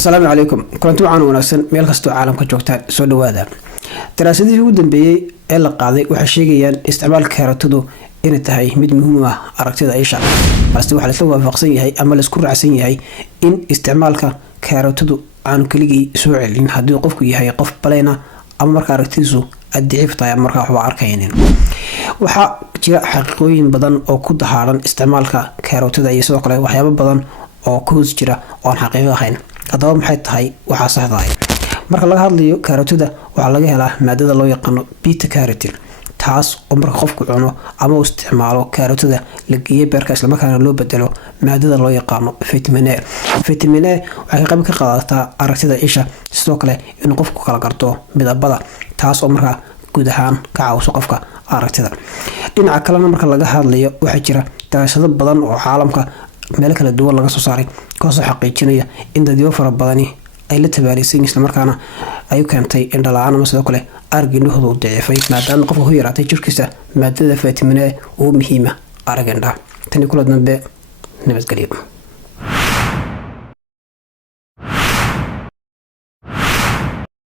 السلام عليكم كنتم عن وناسن meel kasto caalamka joogtaan soo dhawaada daraasadii ugu dambeeyay ee la qaaday waxa sheegayaan isticmaalka karootadu inay tahay mid muhiim ah aragtida isha balse waxa la isla waafaqsan yahay ama la isku raacsan yahay in isticmaalka karootadu aan kaligii soo celin hadii qofku yahay qof baleena ama marka aragtiisu addiif tahay marka waxba arkaynin waxa jira xaqiiqooyin badan oo ku dahaaran isticmaalka karootada iyo sidoo kale waxyaabo badan oo ku hoos jira oo xaqiiqo ahayn hadaba maxay tahay waxa saxda ah marka laga hadlayo karootada waxa laga helaa maadada loo yaqaan beta carotene taas oo marka qofku cuno ama uu isticmaalo karootada la geeyo beerka isla markaana loo bedelo maadada loo yaqaan vitamin A waxay qayb ka qaadataa aragtida isha sidoo kale in qofku kala garto midabada taas oo marka guud ahaan ka caawiso qofka aragtida dhinaca kale marka laga hadlayo waxa jira daraasado badan oo caalamka meel kala duwan laga soo saaray kaasoo xaqiijinaya in dadyo fara badani ay la tabaarisan isla markaana ay keentay in dhalaan ama sidoo kale aragindhoodu daciifay maadaama qofku ku yaraatay jirkiisa maadada vitamin A oo muhiim ah aragindha tani kula dambe nabadgelyo